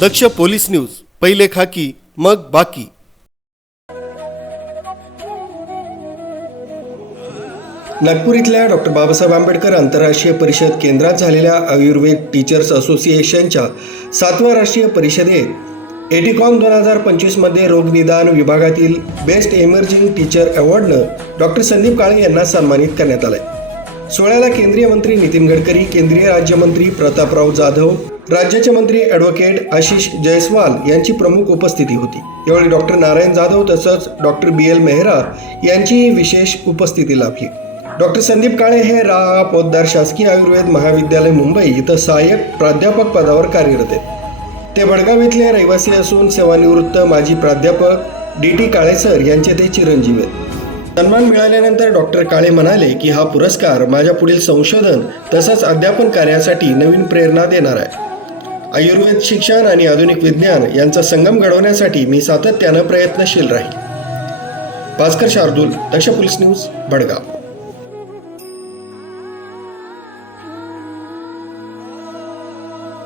दक्ष police news पहिले खाकी मग बाकी. नागपूर इथल्या डॉक्टर बाबासाहेब आंबेडकर आंतरराष्ट्रीय परिषद केंद्रात झालेल्या आयुर्वेद टीचर्स असोसिएशनच्या सातव्या राष्ट्रीय परिषदेत एटिकॉन दोन हजार पंचवीसमध्ये रोगनिदान विभागातील बेस्ट एमर्जिंग टीचर अवॉर्डनं डॉक्टर संदीप काळे यांना सन्मानित करण्यात आलंय. सोहळ्याला केंद्रीय मंत्री नितीन गडकरी केंद्रीय राज्यमंत्री प्रतापराव जाधव राज्याचे मंत्री ॲडव्होकेट आशिष जयस्वाल यांची प्रमुख उपस्थिती होती. यावेळी डॉक्टर नारायण जाधव तसंच डॉक्टर बी एल मेहरा यांचीही विशेष उपस्थिती लाभली. डॉक्टर संदीप काळे हे रा पोद्दार शासकीय आयुर्वेद महाविद्यालय मुंबई इथं सहाय्यक प्राध्यापक पदावर कार्यरत आहेत. ते भडगाव इथले रहिवासी असून सेवानिवृत्त माजी प्राध्यापक डी टी काळेसर यांचे ते चिरंजीव आहेत. सन्मान मिळाल्यानंतर डॉक्टर काळे म्हणाले की हा पुरस्कार माझ्या पुढील संशोधन तसंच अध्यापन कार्यासाठी नवीन प्रेरणा देणार आहे. आयुर्वेद शिक्षण आणि आधुनिक विज्ञान यांचा संगम घडवण्यासाठी मी सातत्यानं प्रयत्नशील राहील. Bhaskar Shardul Daksh police news Bhadgaon